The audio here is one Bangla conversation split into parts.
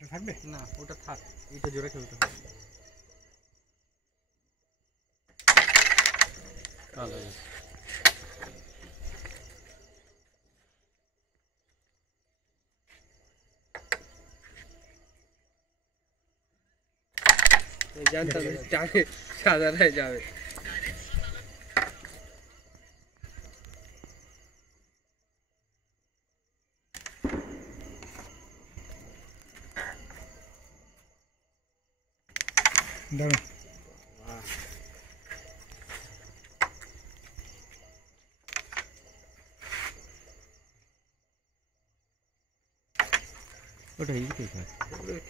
এটা থাকবে না, ওটা থাক, এটা জোরে খেলতে হবে। জানতাম সাদারাই যাবে। দাঁড়ান ওটা এইদিকে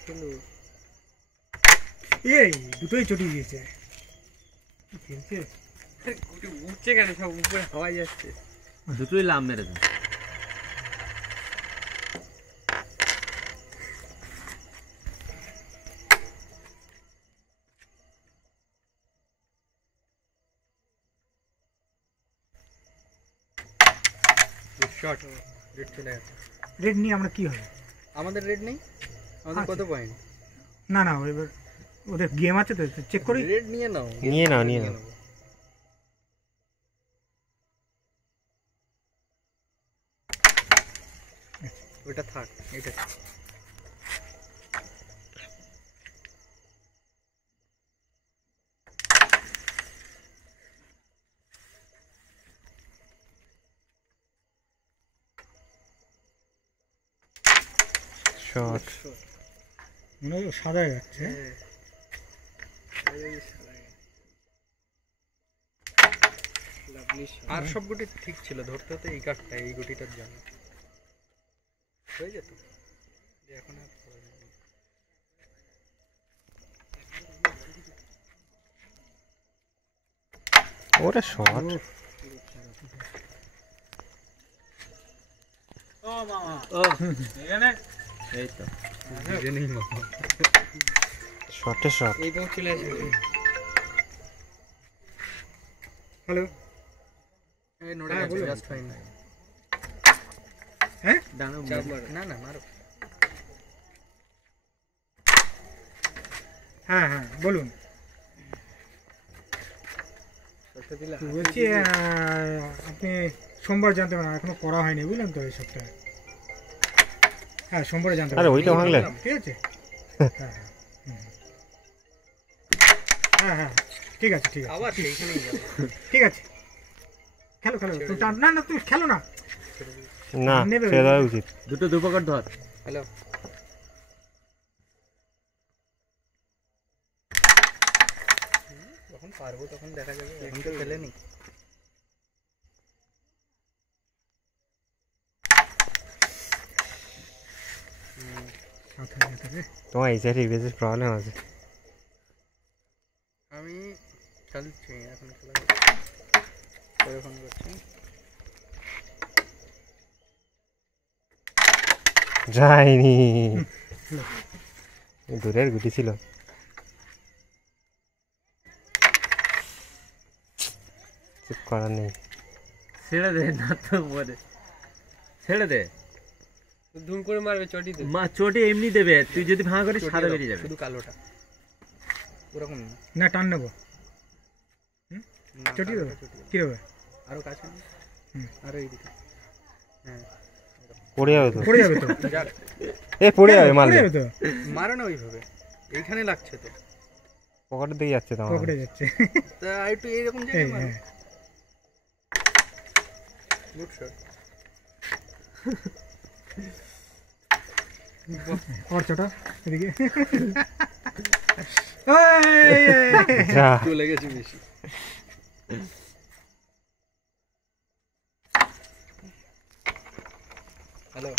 খেলো। এই দুটোই চটিয়ে দিয়েছে খেলছে উঠছে কেন, সব উপরে হাওয়ায় যাচ্ছে। দুটোই লাভ মেরেছে। শট, রেড চলে গেছে। রেড নিয়ে আমরা কি হবে? আমাদের রেড নেই, আমাদের কত পয়েন্ট? না না এবার ওদের গেম আছে তো চেক করি। রেড নিয়ে নাও, নিয়ে নাও, নিয়ে নাও। ওটা থাক, এটা শট। মনে হয় সাদা হয়ে যাচ্ছে। আর সব গুটি ঠিক ছিল, ধরতে হতো এই কাঠটা, এই গুটিটার জন্য হয়ে যেত। এখন আর ওটা শট। এই তো শটে শট। এই বউ চলে আসবে। হ্যালো এই নোটা জাস্ট ফাইন। হ্যাঁ ডানো না না মারো। হ্যাঁ হ্যাঁ বলুন। বলছি আপনি সোমবার জানতে পারেন, এখনো করা হয়নি বুঝলেন তো এই সপ্তাহে। হ্যাঁ সোমবারে জানতে আরে পারেন, ওইটা ভাঙলেন? ঠিক আছে। হ্যাঁ হ্যাঁ হ্যাঁ ঠিক আছে ঠিক আছে আবার সেইখানেই যাবে। ঠিক আছে খেলো খেলো তুমি না না তুমি খেলো না। না, নেবে ছেড়ে দেওয়া উচিত। দুটো দুপকার ধর। হ্যালো, যখন পারবো তখন দেখা যাবে, এখন তো খেলেনি। তোমার এই সাইডে বেশি প্রবলেম আছে। আমি খেলছি এখন, খেলা ফোন করছি। যায়নি, দূরের গুটি ছিল। চুপ করার নেই। ছেড়ে দে না তো, বলে ছেড়ে দে। ধুম করে মারবে চটি, মা চটি এমনি দেবে, তুই যদি ভাঙা করিস সাদা বেরিয়ে যাবে। শুধু কালোটা ওরকম না। না টান নেবো চটি দেবো কি হবে? আরো কাছে আরো এইদিকে। হ্যাঁ পড়ে যাবে তো, পড়ে যাবে তো। এ পড়ে যাবে, মারলে পড়ে যাবে তো। মারো না ওইভাবে, এইখানে লাগছে তো, পকেটের দিকে যাচ্ছে তো। পকেটে যাচ্ছে। তা একটু এইরকম জায়গায় মারো। হ্যাঁ গুড শট। और छोटा এদিকে যা চলে গেছে বেশি। হ্যালো